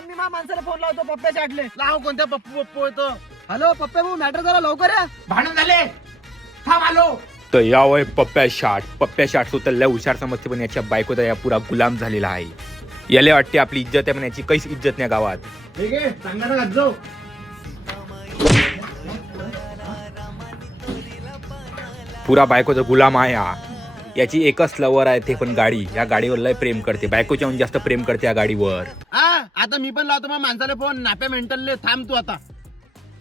थांब मी माणसाला फोन लावतो पप्प्या चाटले. लाव कोणत्या पप्पू पप्पू येतो. हॅलो पप्प्या भाऊ मॅटर जरा लवकर या. भांडण झाले थांब आलो. तर या वय पप्प्या शाट स्वतः लय हुशार समजते पण याच्या बायकोचा या पुरा गुलाम झालेला आहे. याला वाटते आपली इज्जत आहे पण याची काहीच इज्जत नाही गावात. ठीक आहे चांगला ना जाऊ. पुरा बायकोचा गुलाम आहे हा. याची एकच लवर आहे ते पण गाडी. या गाडीवर लय प्रेम करते. बायकोच्याहून जास्त प्रेम करते या गाडीवर. हा आता मी पण लावतो मग माणसाला फोन. नाप्या मेंटल थांब तू आता.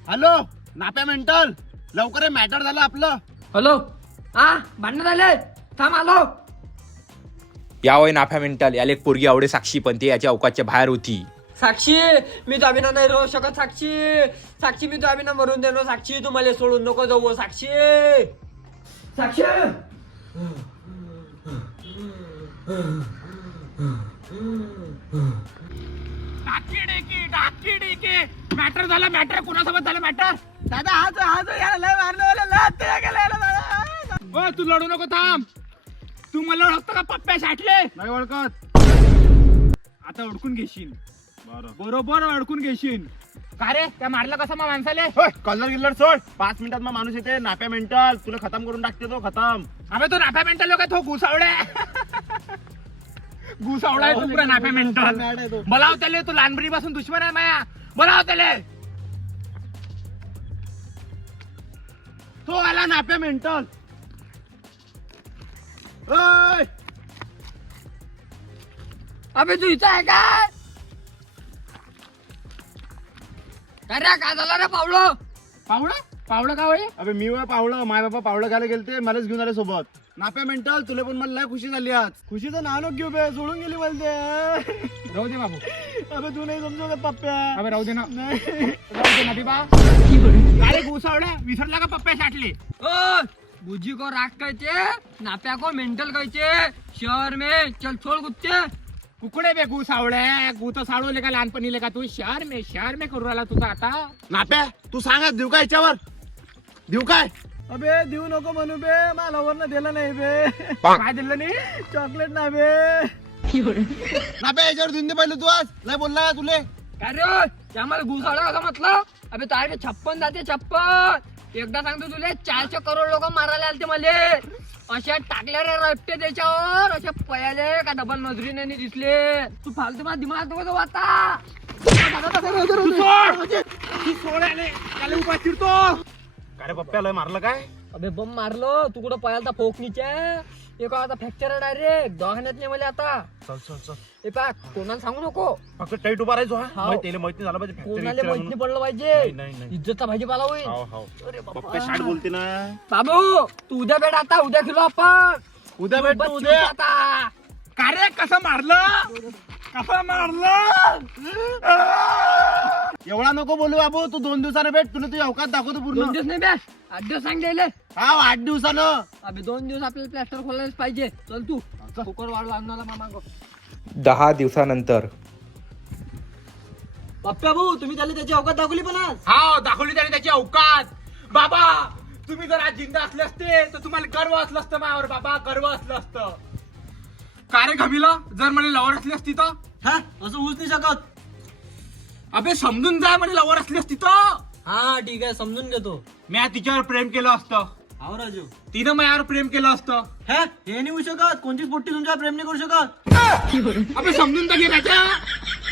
हॅलो नाप्या मेंटल लवकर मॅटर झालं आपलं. हॅलो हा भांडण झाले थांब आलो. या वय नाफ्या मेंटल याला एक पोरगी आवडे साक्षी पण ती याच्या अवकाशच्या बाहेर होती. साक्षी मी तो अभिनव नाही राहू शकत. साक्षी मी तो अभिनव मरून देणार. साक्षी तू मला सोडून नको जाऊ. साक्षी मॅटर झालं. मॅटर कुणासोबत झालं मॅटर. दादा हा जो याला लय मारलं. तू लढू नको थांब. तू मला ओळखतो का पप्प्या शाटले. नाही ओळखत. आता ओळखून घेशील. बरोबर ओळखून घेशील. का रे त्या मारलं कसं मग माणसाले. कलर गिल्लर सोड. 5 मिनिटात मग माणूस येते. नाप्या मेंटल तुला खतम करून टाकते तो. खतम. अबे तो नाप्या मेंटल का तो घुसावड्या. घुसावडा तू पुरा नाप्या मेंटल. बोलाव त्याले. तू लहानपणी पासून दुश्मन आहे माया. बोलाव त्याले. तो आला नाप्या मेंटल. अबे तू इथं आहे काय. अरे काय झालं रे पावलं. पावलं का होय. अबे मी पावलं. माय बाबा पावलं घ्यायला गेलते. मलाच घेऊन आले सोबत. नाप्या मेंटल तुला पण मला लय खुशी झाली आज. खुशीचं नाव नको घेऊ बे. सोडून गेली मला ते. राहू दे बाबू. अबे तू नाही समजू का पप्प्या. अबे राहू दे ना. राहू दे ना बिबा. अरे घुसावड्या विसरला का पप्प्या शाटले. ओ बुजी को राग कहते नाप्या को मेंटल कहते. शहर में चल छोड़ कुत्ते. कुकडे बे घुसावड्या. गु तर साडवले का लहानपणी का तू. शहर में करू राहिला तुझा आता. नाप्या तू सांगा देऊ का याच्यावर. देऊ काय. अबे देऊ नको म्हणू बे. मला वरनं दिलं नाही बे. काय दिलं नाही. चॉकलेट ना बे. नाप्या याच्यावर देऊन दे पहिले. तू आज लय बोलला का तुले. काय रे त्या मला घुसावला का म्हटलं. अबे तारे 56 जाते 56. एकदा सांगतो तुले 400 करोड लोक मारायला आलते मले. अशा टाकल्या रे रट्टे त्याच्यावर. अशा पयाले का डबल नजरीने नाही दिसले. तू फालतू माझा दिमाग नको जाऊ आता. अरे पप्प्याला मारलं काय. अबे बम मारलो. तू कुठं पयाला फोकनीच्या. एक आता फ्रॅक्चर आहे डायरेक्ट. दवाखान्यात नाही मला आता. चल हे पा कोणाला सांगू नको. फक्त टाईट उभा राहायचो. हाव. त्याला माहिती झालं पाहिजे. कोणाला माहित नाही पडलं पाहिजे. नाही. इज्जतचा भाजीपाला होईल. अरे पप्प्या बाबा. शाट बोलते ना. बाबू तू उद्या भेट आता. उद्या खेळू आपण. उद्या भेट बस उद्या. आता. का रे कसं मारलं. एवढा नको बोलू बाबू. तू 2 दिवसाने भेट. तुला तुझी अवकात दाखवतो 2 पूर्ण. दिवस नाही बे. 8 दिवस सांगितले. हा 8 दिवसानं. अबे 2 दिवस आपल्याला प्लॅस्टर खोलायलाच पाहिजे. चल तू कुकर वाढ आणला मामा. 10 दिवसानंतर पप्प्या भाऊ तुम्ही त्याला त्याची अवकात दाखवली पण आज. हा दाखवली त्याने त्याची अवकात. बाबा तुम्ही जर आज जिंदा असले असते तर तुम्हाला गर्व असलं असतं माझ्यावर. बाबा गर्व असलं असतं. का रे घमीला जर मला लवर असली असती तर. हा असं होऊच नाही शकत. अबे समजून जाय म्हणे लवर असली असती तर. हा ठीक आहे समजून घेतो. मी तिच्यावर प्रेम केलं असतं. हो राजू. तिनं माझ्यावर प्रेम केलं असतं. हे नाही होऊ शकत. कोणतीच पोट्टी तुमच्यावर प्रेम नाही करू शकत. अबे समजून तर घे राजा.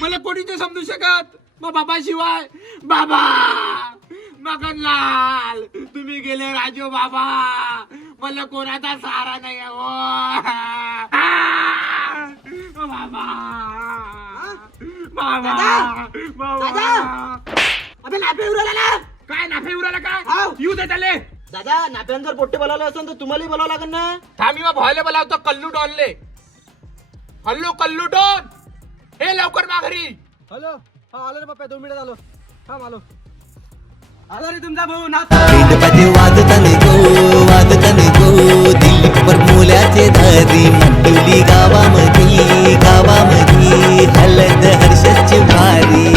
मला कोणी ते समजू शकत. मग बाबा शिवाय. बाबा मगनलाल तुम्ही गेले राजू. बाबा मला कोणाचा सहारा नाही आहे बाबा. बाबा अबे नापे उराला ना. काय नाफे उराला काय. येऊ दे त्याले. दादा नाप्यान जर पोट्टे बोलावले असेल तर तुम्हालाही बोलावं लागेल ना. थांबी मग भॉयले बोलावतो. कल्लू डॉनले. हल्लो कल्लू डॉन. हे लवकर माघारी. हॅलो हा आलो रे पप्पा. 2 मिनिटात आलो. थांब आलो. आलो रे तुमचा भाऊ ना. मध्ये वादतने गो दिल्ली पर मुलाचे धारी मंडोली गावामध्ये हलद हर्षाची भारी.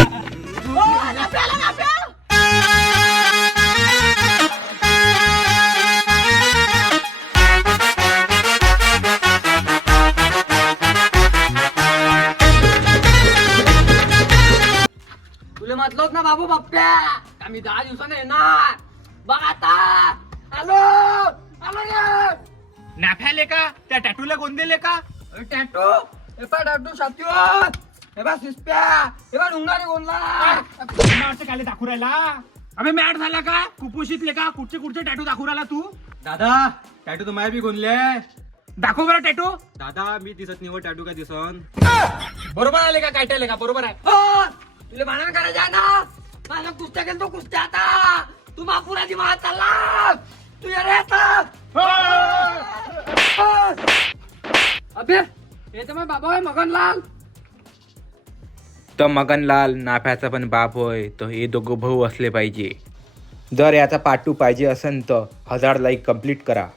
आम्ही 10 दिवसाने येणार. बघ आता आलो आलो रे. नाफ्याले का त्या टॅटूला गोंदेले का टॅटू हे पा टॅटू छातीवर, हे बा सिस्प्या, हे बा डुंगारे गोंदला. काले दाखवू राहिला अबे मॅट झाला का कुपोषितले का कुठचे टॅटू दाखवू राहिला तू दादा टॅटू तर माय बी गोनले दाखव बरं टॅटू दादा मी दिसत नाही टॅटू काय दिसन बरोबर आले का काय टायले का बरोबर आहे हो, तुला भांडण करायचं आहे ना. माझा कुस्त्या केलं तो कुस्त्या आता. तू महापुराची मला चालला. तू ये रे आता. अबे हे तर मग बाबा आहे मगनलाल. तर मगनलाल नाफ्याचा पण बाप होय, तर हे दोघं भाऊ असले पाहिजे. जर याचा पार्ट 2 पाहिजे असेल तर 1000 लाईक कंप्लीट करा.